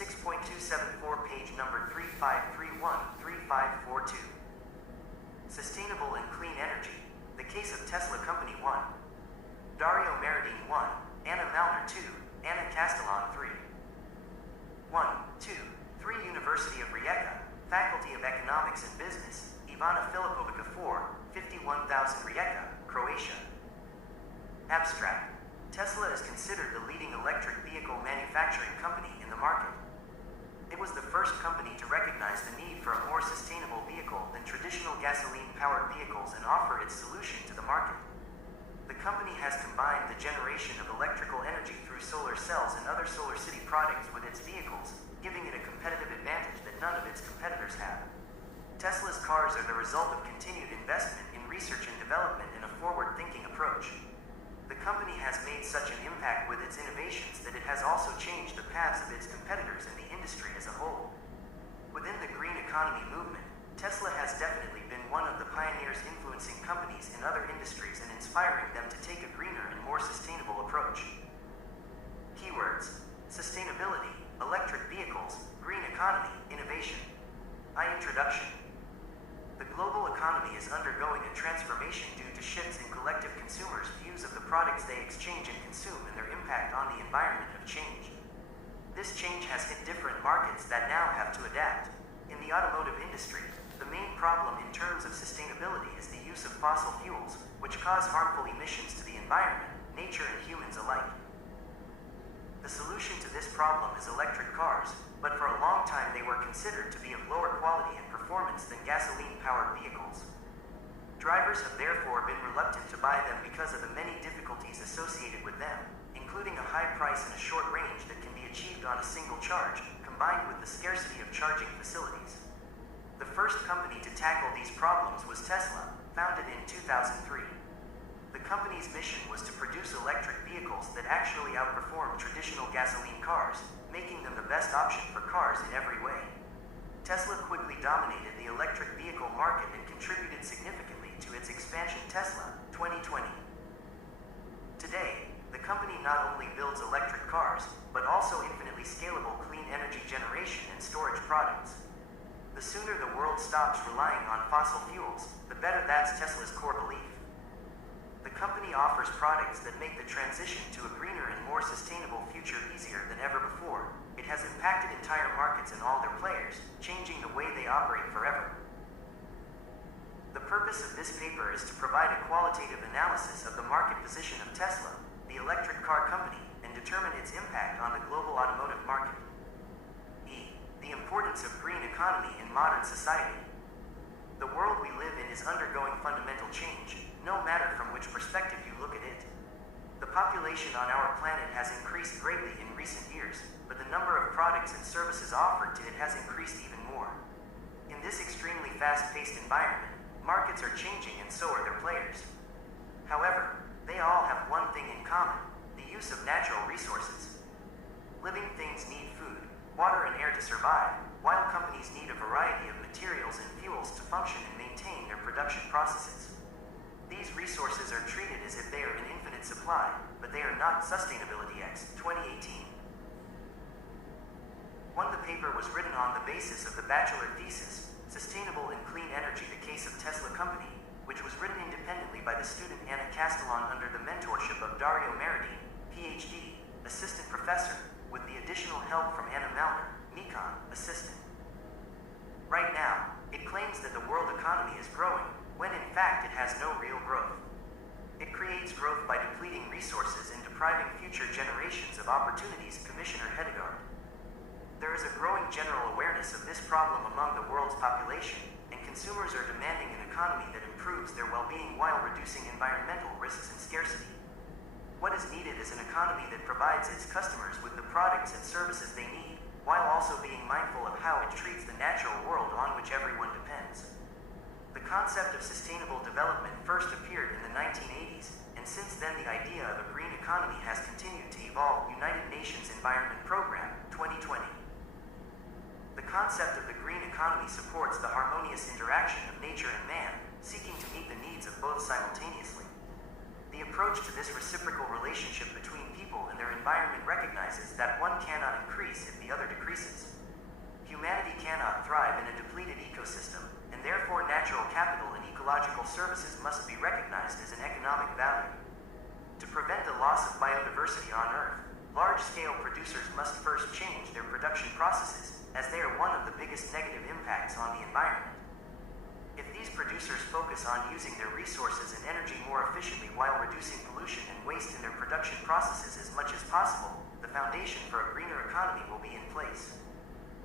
6.274, page number 3531-3542. Sustainable and clean energy. The case of Tesla Company 1. Dario 1, Anna Malner 2, Anna Castellan 3. 1, 2, 3 University of Rijeka, Faculty of Economics and Business, Ivana Filipovića 4, 51,000 Rijeka, Croatia. Abstract. Tesla is considered the leading electric vehicle manufacturing company in the market. It was the first company to recognize the need for a more sustainable vehicle than traditional gasoline-powered vehicles and offer its solution to the market. The company has combined the generation of electrical energy through solar cells and other Solar City products with its vehicles, giving it a competitive advantage that none of its competitors have. Tesla's cars are the result of continued investment in research and development and a forward-thinking approach. The company has made such an impact with its innovations that it has also changed the paths of its competitors and the industry as a whole. Within the green economy movement, Tesla has definitely been one of the pioneers influencing companies in other industries and inspiring them to take a greener and more sustainable approach. Keywords: sustainability, electric vehicles, green economy, innovation. Introduction. The global economy is undergoing a transformation due to shifts in collective consumers' views of the products they exchange and consume, and their impact on the environment have changed. This change has hit different markets that now have to adapt. In the automotive industry, the main problem in terms of sustainability is the use of fossil fuels, which cause harmful emissions to the environment, nature, and humans alike. The solution to this problem is electric cars, but for a long time they were considered to be of lower quality and performance than gasoline-powered vehicles. Drivers have therefore been reluctant to buy them because of the many difficulties associated with them, including a high price and a short range that can be achieved on a single charge, combined with the scarcity of charging facilities. The first company to tackle these problems was Tesla, founded in 2003. The company's mission was to produce electric vehicles that actually outperform traditional gasoline cars, making them the best option for cars in every way. Tesla quickly dominated the electric vehicle market and contributed significantly to its expansion. Tesla, 2020. Today, the company not only builds electric cars, but also infinitely scalable clean energy generation and storage products. The sooner the world stops relying on fossil fuels, the better. That's Tesla's core belief. The company offers products that make the transition to a greener and more sustainable future easier than ever before. It has impacted entire markets and all their players, changing the way they operate forever. The purpose of this paper is to provide a qualitative analysis of the market position of Tesla, the electric car company, and determine its impact on the global automotive market. The importance of green economy in modern society. The world we live in is undergoing fundamental change, no matter from which perspective you look at it. The population on our planet has increased greatly in recent years, but the number of products and services offered to it has increased even more. In this extremely fast-paced environment, markets are changing and so are their players. However, they all have one thing in common: the use of natural resources. Living things need food, water, and air to survive, while companies need a variety of materials and fuels to function and maintain their production processes. These resources are treated as if they are in infinite supply, but they are not. Sustainability X, 2018. The paper was written on the basis of the bachelor thesis, Sustainable and Clean Energy, the Case of Tesla Company, which was written independently by the student Anna Castellan under the mentorship of Dario, PhD, assistant professor, with the additional help from Anna Malner, assistant. Right now, it claims that the world economy is growing, when in fact it has no real growth. It creates growth by depleting resources and depriving future generations of opportunities. Commissioner Hedegaard. There is a growing general awareness of this problem among the world's population, and consumers are demanding an economy that improves their well-being while reducing environmental risks and scarcity. What is needed is an economy that provides its customers with the products and services they need, while also being mindful of how it treats the natural world on which everyone depends. The concept of sustainable development first appeared in the 1980s, and since then the idea of a green economy has continued to evolve. United Nations Environment Program, 2020. The concept of the green economy supports the harmonious interaction of nature and man, seeking to meet the needs of both simultaneously. The approach to this reciprocal relationship between people and their environment recognizes that one cannot increase if the other decreases. completed ecosystem, and therefore natural capital and ecological services must be recognized as an economic value. To prevent the loss of biodiversity on Earth, large-scale producers must first change their production processes, as they are one of the biggest negative impacts on the environment. If these producers focus on using their resources and energy more efficiently while reducing pollution and waste in their production processes as much as possible, the foundation for a greener economy will be in place.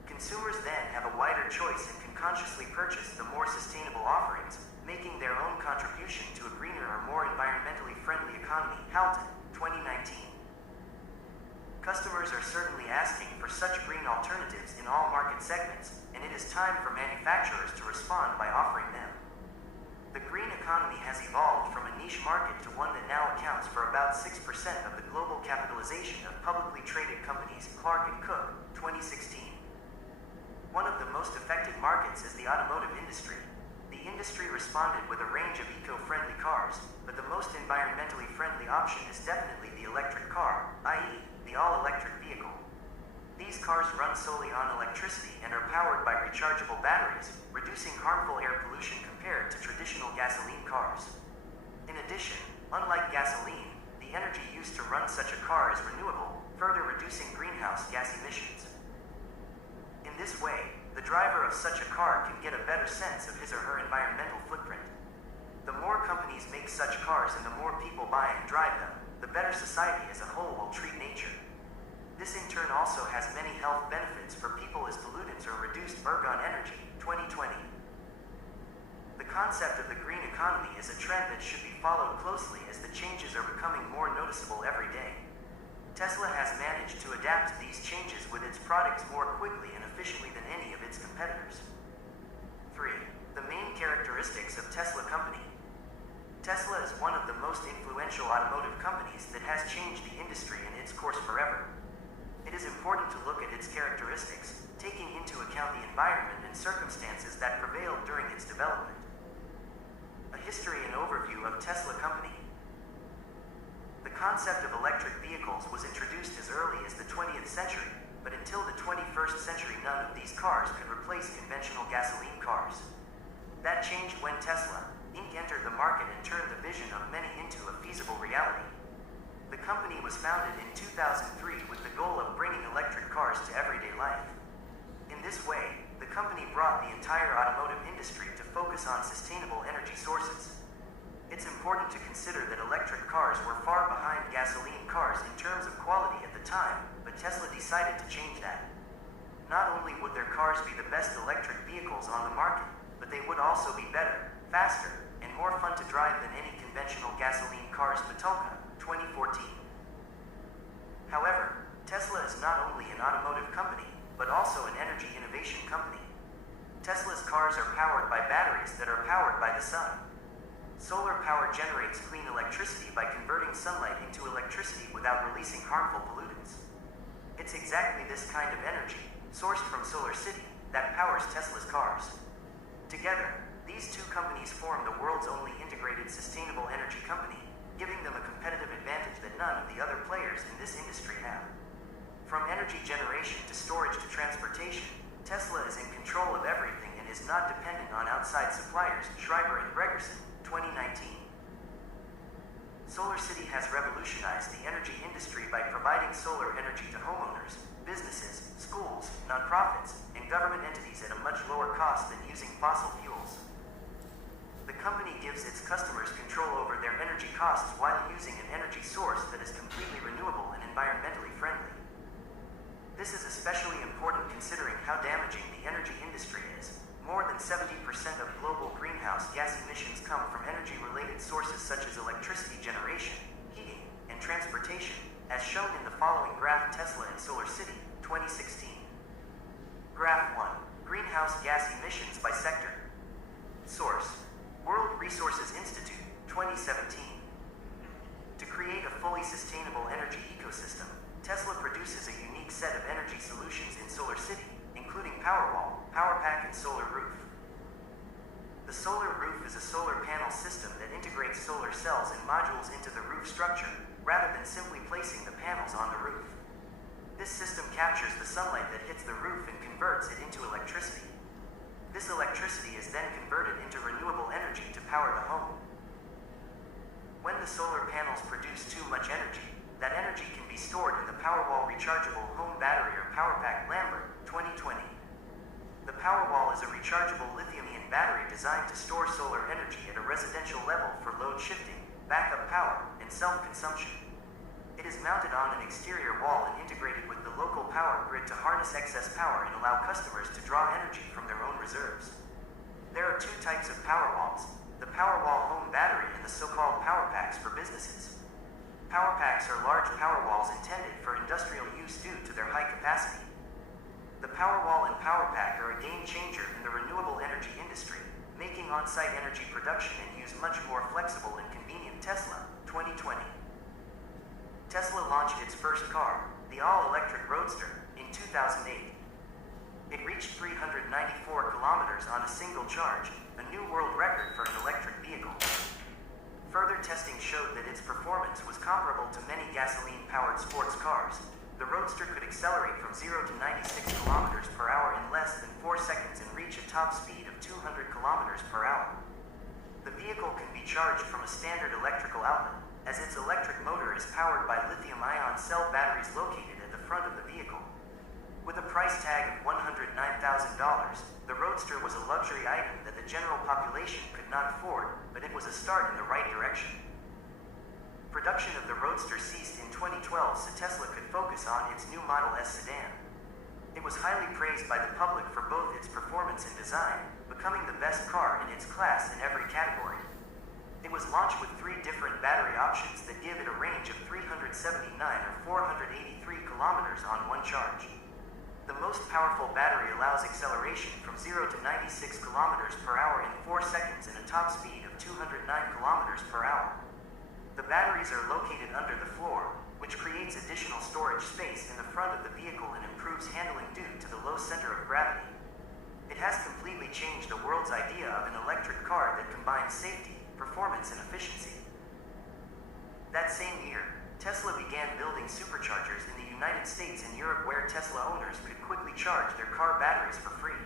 Consumers then have a wider choice and can consciously purchase the more sustainable offerings, making their own contribution to a greener or more environmentally friendly economy. Halton, 2019. Customers are certainly asking for such green alternatives in all market segments, and it is time for manufacturers to respond by offering them. The green economy has evolved from a niche market to one that now accounts for about 6% of the global capitalization of publicly traded companies. Clark & Cook, 2016. One of the most affected markets is the automotive industry. The industry responded with a range of eco-friendly cars, but the most environmentally friendly option is definitely the electric car, i.e., the all-electric vehicle. These cars run solely on electricity and are powered by rechargeable batteries, reducing harmful air pollution compared to traditional gasoline cars. In addition, unlike gasoline, the energy used to run such a car is renewable, further reducing greenhouse gas emissions. In this way, the driver of such a car can get a better sense of his or her environmental footprint. The more companies make such cars and the more people buy and drive them, the better society as a whole will treat nature. This in turn also has many health benefits for people as pollutants are reduced. Ergon Energy, 2020. The concept of the green economy is a trend that should be followed closely as the changes are becoming more noticeable every day. Tesla has managed to adapt to these changes with its products more quickly and efficiently than any of its competitors. 3. The main characteristics of Tesla Company. Tesla is one of the most influential automotive companies that has changed the industry and its course forever. It is important to look at its characteristics, taking into account the environment and circumstances that prevailed during its development. A history and overview of Tesla Company. The concept of electric vehicles was introduced as early as the 20th century, but until the 21st century none of these cars could replace conventional gasoline cars. That changed when Tesla, Inc. entered the market and turned the vision of many into a feasible reality. The company was founded in 2003 with the goal of bringing electric cars to everyday life. In this way, the company brought the entire automotive industry to focus on sustainable energy sources. It's important to consider that electric cars were far behind gasoline cars in terms of quality at the time, but Tesla decided to change that. Not only would their cars be the best electric vehicles on the market, but they would also be better, faster, and more fun to drive than any conventional gasoline cars. Patulka, 2014. However, Tesla is not only an automotive company, but also an energy innovation company. Tesla's cars are powered by batteries that are powered by the sun. Solar power generates clean electricity by converting sunlight into electricity without releasing harmful pollutants. It's exactly this kind of energy, sourced from Solar City, that powers Tesla's cars. Together, these two companies form the world's only integrated sustainable energy company, giving them a competitive advantage that none of the other players in this industry have. From energy generation to storage to transportation, Tesla is in control of everything and is not dependent on outside suppliers. Schreiber and Gregerson, 2019. Solar City has revolutionized the energy industry by providing solar energy to homeowners, businesses, schools, nonprofits, and government entities at a much lower cost than using fossil fuels. The company gives its customers control over their energy costs while using an energy source that is completely renewable and environmentally friendly. This is especially important considering how damaging the energy industry is. More than 70% of global greenhouse gas emissions come from energy-related sources such as electricity generation, heating, and transportation, as shown in the following graph. Tesla and Solar City, 2016. Graph 1. Greenhouse gas emissions by sector. Source: World Resources Institute, 2017. To create a fully sustainable energy ecosystem, Tesla produces a unique set of energy solutions in Solar City, including Powerwall, PowerPack, and Solar Roof. The Solar Roof is a solar panel system that integrates solar cells and modules into the roof structure, rather than simply placing the panels on the roof. This system captures the sunlight that hits the roof and converts it into electricity. This electricity is then converted into renewable energy to power the home. When the solar panels produce too much energy, that energy can be stored in the Powerwall Rechargeable Home Battery or PowerPack Lambert, 2020. The Powerwall is a rechargeable lithium-ion battery designed to store solar energy at a residential level for load shifting, backup power, and self-consumption. It is mounted on an exterior wall and integrated with the local power grid to harness excess power and allow customers to draw energy from their own reserves. There are two types of Powerwalls, the Powerwall Home Battery and the so-called PowerPacks for businesses. PowerPacks are large Powerwalls intended for industrial use due to their high capacity. The Powerwall and PowerPack are a game changer in the renewable energy industry, making on-site energy production and use much more flexible and convenient. Tesla, 2020. Tesla launched its first car, the all-electric Roadster, in 2008. It reached 394 kilometers on a single charge, a new world record for an electric vehicle. Further testing showed that its performance was comparable to many gasoline-powered sports cars. The Roadster could accelerate from 0 to 96 kilometers per hour in less than 4 seconds and reach a top speed of 200 kilometers per hour. The vehicle can be charged from a standard electrical outlet, as its electric motor is powered by lithium-ion cell batteries located at the front of the vehicle. With a price tag of $109,000, the Roadster was a luxury item that the general population could not afford, but it was a start in the right direction. Production of the Roadster ceased in 2012 so Tesla could focus on its new Model S sedan. It was highly praised by the public for both its performance and design, becoming the best car in its class in every category. It was launched with 3 different battery options that give it a range of 379 or 483 kilometers on one charge. The most powerful battery allows acceleration from 0 to 96 kilometers per hour in 4 seconds and a top speed of 209 kilometers per hour. The batteries are located under the floor, which creates additional storage space in the front of the vehicle and improves handling due to the low center of gravity. It has completely changed the world's idea of an electric car that combines safety, performance, and efficiency. That same year, Tesla began building superchargers in the United States and Europe where Tesla owners could quickly charge their car batteries for free.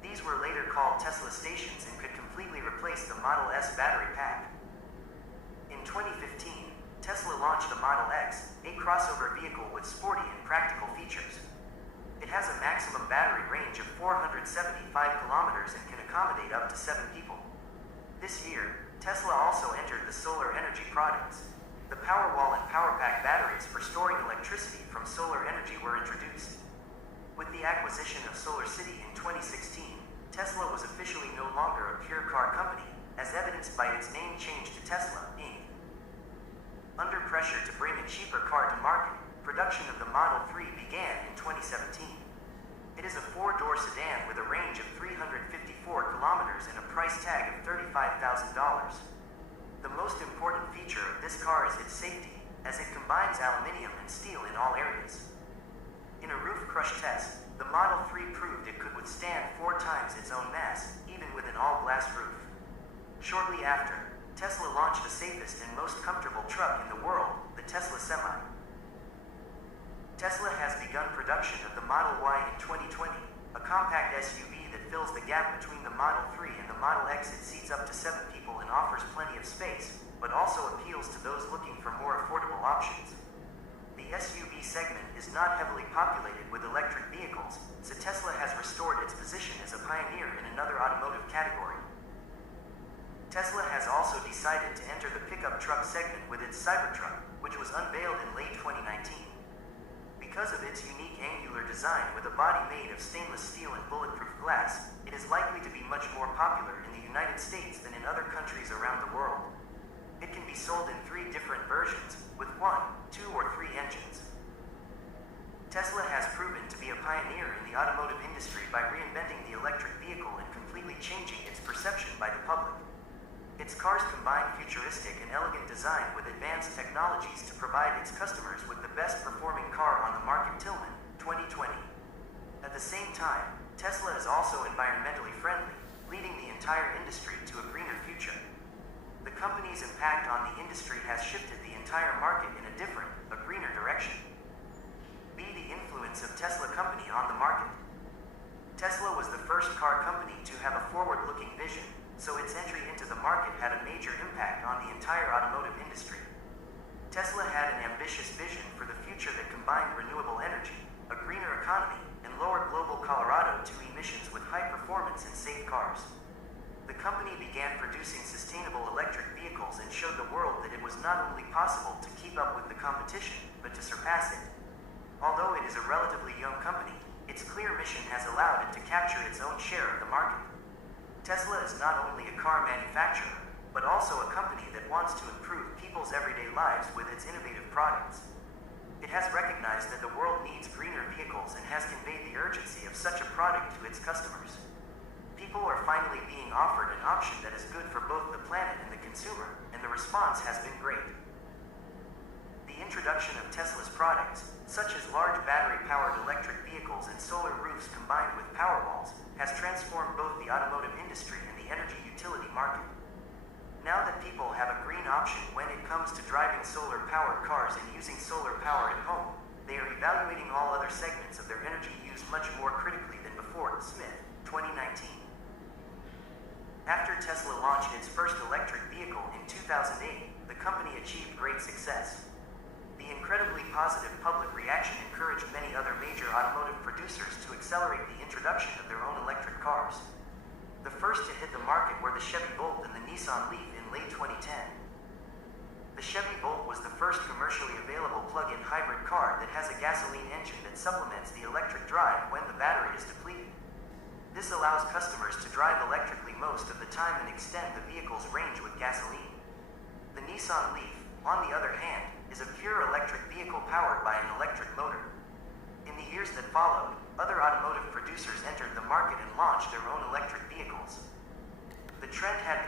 These were later called Tesla stations and could completely replace the Model S battery pack. In 2015, Tesla launched the Model X, a crossover vehicle with sporty and practical features. It has a maximum battery range of 475 kilometers and can accommodate up to 7 people. This year, Tesla also entered the solar energy products. The Powerwall and PowerPack batteries for storing electricity from solar energy were introduced. With the acquisition of SolarCity in 2016, Tesla was officially no longer a pure car company, as evidenced by its name change to Tesla, Inc. Under pressure to bring a cheaper car to market, production of the Model 3 began in 2017. It is a 4-door sedan with a range of 354 kilometers and a price tag of $35,000. The most important feature of this car is its safety, as it combines aluminum and steel in all areas. In a roof crush test, the Model 3 proved it could withstand 4 times its own mass, even with an all-glass roof. Shortly after, Tesla launched the safest and most comfortable truck in the world, the Tesla Semi. Tesla has begun production of the Model Y in 2020, a compact SUV that fills the gap between the Model 3 and the Model X. It seats up to 7 people and offers plenty of space, but also appeals to those looking for more affordable options. The SUV segment is not heavily populated with electric vehicles, so Tesla has restored its position as a pioneer in another automotive category. Tesla has also decided to enter the pickup truck segment with its Cybertruck, which was unveiled in late 2019. Because of its unique angular design with a body made of stainless steel and bulletproof glass, it is likely to be much more popular in the United States than in other countries around the world. It can be sold in 3 different versions, with 1, 2, or 3 engines. Tesla has proven to be a pioneer in the automotive industry by reinventing the electric vehicle and completely changing its perception by the public. Its cars combine futuristic and elegant design with advanced technologies to provide its customers with the best performing car on the market. Tillman, 2020. At the same time, Tesla is also environmentally friendly, leading the entire industry to a greener future. The company's impact on the industry has shifted the entire market in a different, a greener direction. B. The influence of Tesla Company on the market. Tesla was the first car company to have a forward-looking vision, so its entry into the market had a major impact on the entire automotive industry. Tesla had an ambitious vision for the future that combined renewable energy, a greener economy, and lowered global Colorado 2 emissions with high performance and safe cars. The company began producing sustainable electric vehicles and showed the world that it was not only possible to keep up with the competition, but to surpass it. Although it is a relatively young company, its clear mission has allowed it to capture its own share of the market. Tesla is not only a car manufacturer, but also a company that wants to improve people's everyday lives with its innovative products. It has recognized that the world needs greener vehicles and has conveyed the urgency of such a product to its customers. People are finally being offered an option that is good for both the planet and the consumer, and the response has been great. The introduction of Tesla's products, such as large battery-powered electric vehicles and solar roofs combined with Powerwalls, has transformed both the automotive industry and the energy utility market. Now that people have a green option when it comes to driving solar-powered cars and using solar power at home, they are evaluating all other segments of their energy use much more critically than before. Smith, 2019. After Tesla launched its first electric vehicle in 2008, the company achieved great success. The incredibly positive public reaction encouraged many other major automotive producers to accelerate the introduction of their own electric cars. The first to hit the market were the Chevy Bolt and the Nissan Leaf in late 2010. The Chevy Bolt was the first commercially available plug-in hybrid car that has a gasoline engine that supplements the electric drive when the battery is depleted. This allows customers to drive electrically most of the time and extend the vehicle's range with gasoline. The Nissan Leaf, on the other hand, is a pure electric vehicle powered by an electric motor. In the years that followed, other automotive producers entered the market and launched their own electric vehicles. The trend had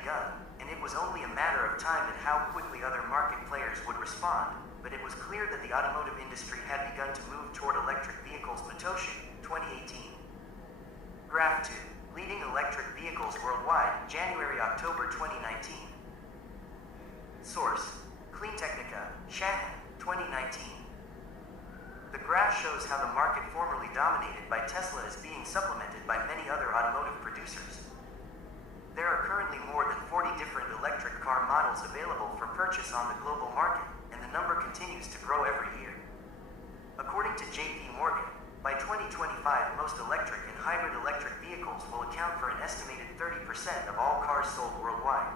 begun, and it was only a matter of time and how quickly other market players would respond, but it was clear that the automotive industry had begun to move toward electric vehicles. Matoshi, 2018. Graph 2. Leading electric vehicles worldwide, January-October 2019. Source: Clean Technica, Shanghai, 2019. The graph shows how the market formerly dominated by Tesla is being supplemented by many other automotive producers. There are currently more than 40 different electric car models available for purchase on the global market, and the number continues to grow every year. According to J.P. Morgan, by 2025 most electric and hybrid electric vehicles will account for an estimated 30% of all cars sold worldwide.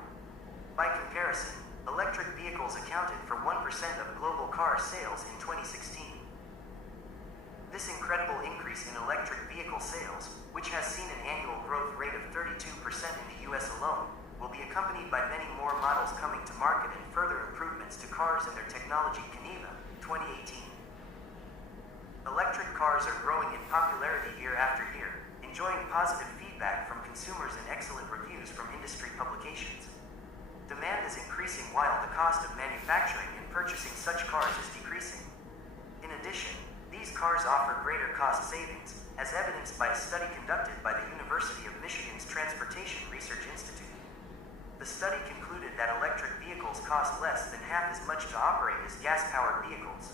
By comparison, electric vehicles accounted for 1% of global car sales in 2016. This incredible increase in electric vehicle sales, which has seen an annual growth rate of 32% in the US alone, will be accompanied by many more models coming to market and further improvements to cars and their technology. Geneva, 2018. Electric cars are growing in popularity year after year, enjoying positive feedback from consumers and excellent reviews from industry publications. Demand is increasing while the cost of manufacturing and purchasing such cars is decreasing. In addition, these cars offer greater cost savings, as evidenced by a study conducted by the University of Michigan's Transportation Research Institute. The study concluded that electric vehicles cost less than half as much to operate as gas-powered vehicles.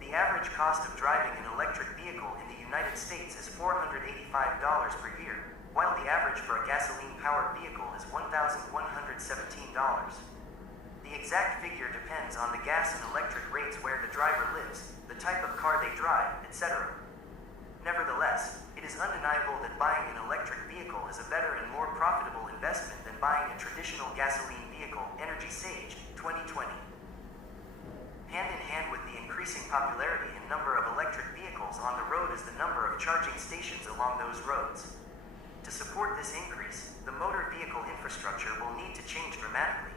The average cost of driving an electric vehicle in the United States is $485 per year, while the average for a gasoline-powered vehicle is $1,117. The exact figure depends on the gas and electric rates, where the driver lives, the type of car they drive, etc. Nevertheless, it is undeniable that buying an electric vehicle is a better and more profitable investment than buying a traditional gasoline vehicle. Energy Sage, 2020. Hand in hand with the increasing popularity and number of electric vehicles on the road is the number of charging stations along those roads. To support this increase, the motor vehicle infrastructure will need to change dramatically.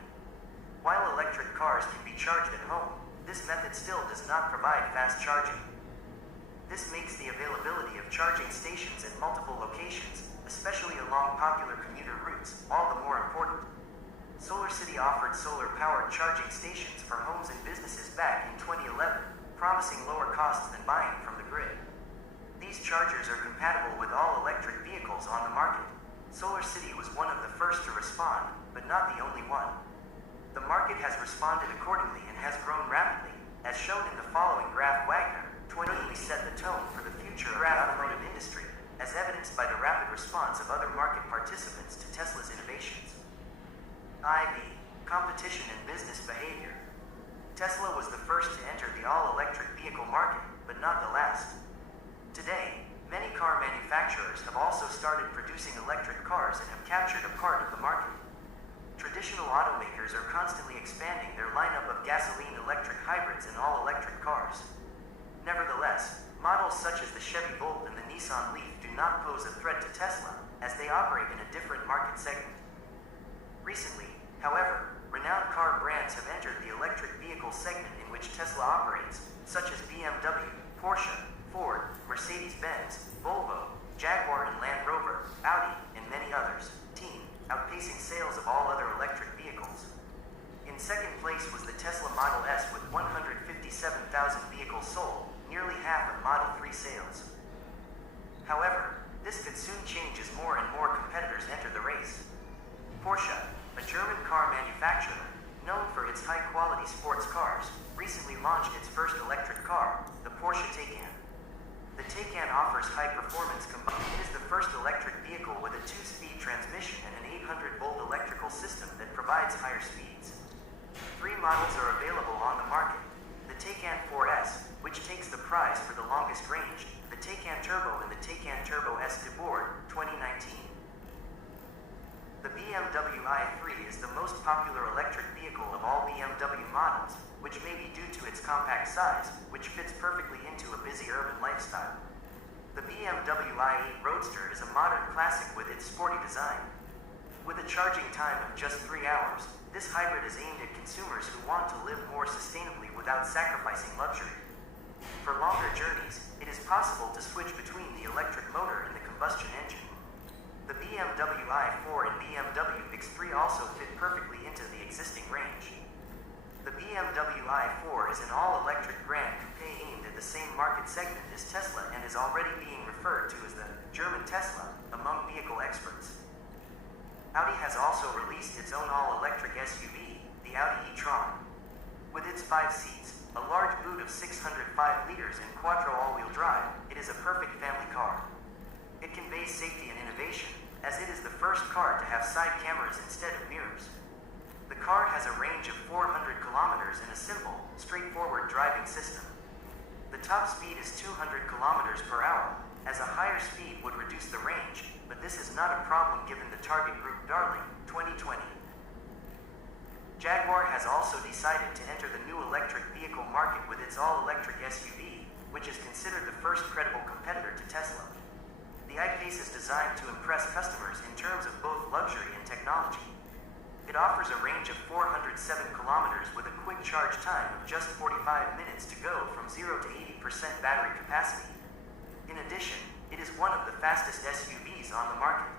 While electric cars can be charged at home, this method still does not provide fast charging. This makes the availability of charging stations at multiple locations, especially along popular commuter routes, all the more important. SolarCity offered solar-powered charging stations for homes and businesses back in 2011, promising lower costs than buying from the grid. These these chargers are compatible with all electric vehicles on the market. SolarCity was one of the first to respond, but not the only one. The market has responded accordingly and has grown rapidly, as shown in the following graph. Wagner 20 set the tone for the future of the automotive industry, as evidenced by the rapid response of other market participants to Tesla's innovations. IV. Competition and business behavior. Tesla was the first to enter the all-electric vehicle market, but not the last. Today, many car manufacturers have also started producing electric cars and have captured a part of the market. Traditional automakers are constantly expanding their lineup of gasoline-electric hybrids and all-electric cars. Nevertheless, models such as the Chevy Volt and the Nissan Leaf do not pose a threat to Tesla, as they operate in a different market segment. Recently, however, renowned car brands have entered the electric vehicle segment in which Tesla operates, such as BMW, Porsche, Ford, Mercedes-Benz, Volvo, Jaguar and Land Rover, Audi, and many others, outpacing sales of all other electric vehicles. In second place was the Tesla Model S with 157,000 vehicles sold, nearly half of Model 3 sales. However, this could soon change as more and more competitors enter the race. Porsche, a German car manufacturer, known for its high-quality sports cars, recently launched its first electric car, the Porsche Taycan. The Taycan offers high-performance combustion. It is the first electric vehicle with a 2-speed transmission and an 800-volt electrical system that provides higher speeds. 3 models are available on the market: the Taycan 4S, which takes the prize for the longest range, the Taycan Turbo and the Taycan Turbo S Deboard, 2019. The BMW i3 is the most popular electric vehicle of all BMW models, which may be due to its compact size, which fits perfectly into a busy urban lifestyle. The BMW i8 Roadster is a modern classic with its sporty design. With a charging time of just 3 hours, this hybrid is aimed at consumers who want to live more sustainably without sacrificing luxury. For longer journeys, it is possible to switch between the electric motor and the combustion engine. The BMW i4 and BMW X3 also fit perfectly into the existing range. The BMW i4 is an all-electric Grand Coupe aimed at the same market segment as Tesla and is already being referred to as the German Tesla among vehicle experts. Audi has also released its own all-electric SUV, the Audi e-tron. With its 5 seats, a large boot of 605 liters and quattro all-wheel drive, it is a perfect family car. It conveys safety and innovation, as it is the first car to have side cameras instead of mirrors. The car has a range of 400 kilometers and a simple, straightforward driving system. The top speed is 200 kilometers per hour, as a higher speed would reduce the range, but this is not a problem given the target group Darling, 2020. Jaguar has also decided to enter the new electric vehicle market with its all-electric SUV, which is considered the first credible competitor to Tesla. The I-Pace is designed to impress customers in terms of both luxury and technology. It offers a range of 407 kilometers with a quick charge time of just 45 minutes to go from 0 to 80% battery capacity. In addition, it is one of the fastest SUVs on the market.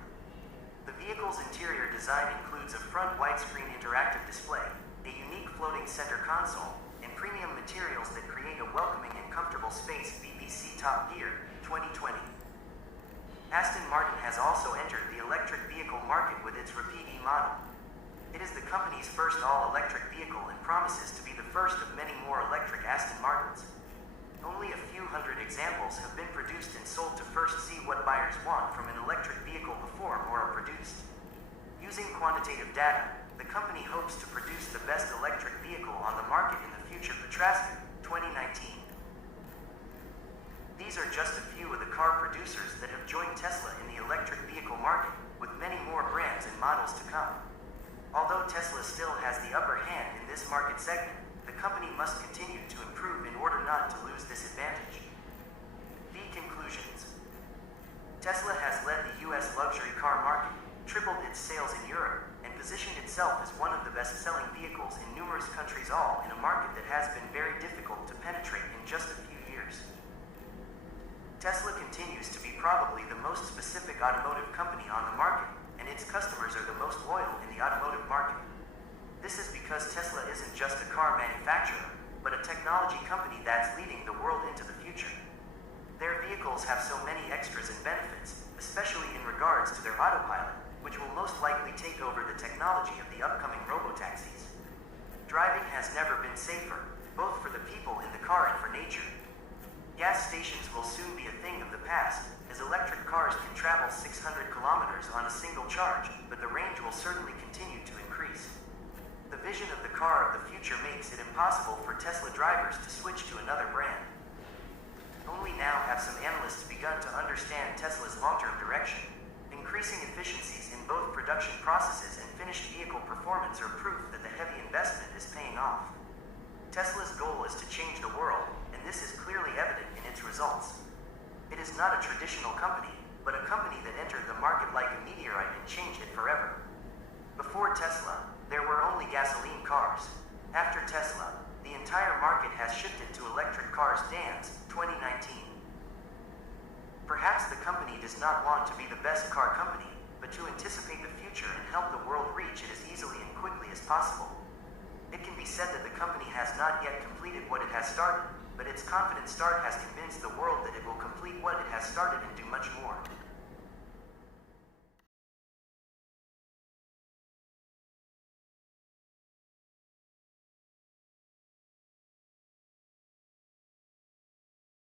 The vehicle's interior design includes a front widescreen interactive display, a unique floating center console, and premium materials that create a welcoming and comfortable space. BBC Top Gear, 2020. Aston Martin has also entered the electric vehicle market with its Rapide model. It is the company's first all-electric vehicle and promises to be the first of many more electric Aston Martins. Only a few hundred examples have been produced and sold to first see what buyers want from an electric vehicle before more are produced. Using quantitative data, the company hopes to produce the best electric vehicle on the market in the future. Petrascu, 2019. These are just a few of the car producers that have joined Tesla in the electric vehicle market, with many more brands and models to come. Although Tesla still has the upper hand in this market segment, the company must continue to improve in order not to lose this advantage. The conclusions. Tesla has led the U.S. luxury car market, tripled its sales in Europe, and positioned itself as one of the best-selling vehicles in numerous countries, all in a market that has been very difficult to penetrate in just a few years. Tesla continues to be probably the most specific automotive company on the market, and its customers are the most loyal in the automotive market. This is because Tesla isn't just a car manufacturer, but a technology company that's leading the world into the future. Their vehicles have so many extras and benefits, especially in regards to their autopilot, which will most likely take over the technology of the upcoming robotaxis. Driving has never been safer, both for the people in the car and for nature. Gas stations will soon be a thing of the past, as electric cars can travel 600 kilometers on a single charge, but the range will certainly continue to increase. The vision of the car of the future makes it impossible for Tesla drivers to switch to another brand. Only now have some analysts begun to understand Tesla's long-term direction. Increasing efficiencies in both production processes and finished vehicle performance are proof that the heavy investment is paying off. Tesla's goal is to change the world, and this is clearly evident in its results. It is not a traditional company, but a company that entered the market like a meteorite and changed it forever. Before Tesla, there were only gasoline cars. After Tesla, the entire market has shifted to electric cars. Dan's 2019. Perhaps the company does not want to be the best car company, but to anticipate the future and help the world reach it as easily and quickly as possible. It can be said that the company has not yet completed what it has started, but its confident start has convinced the world that it will complete what it has started and do much more.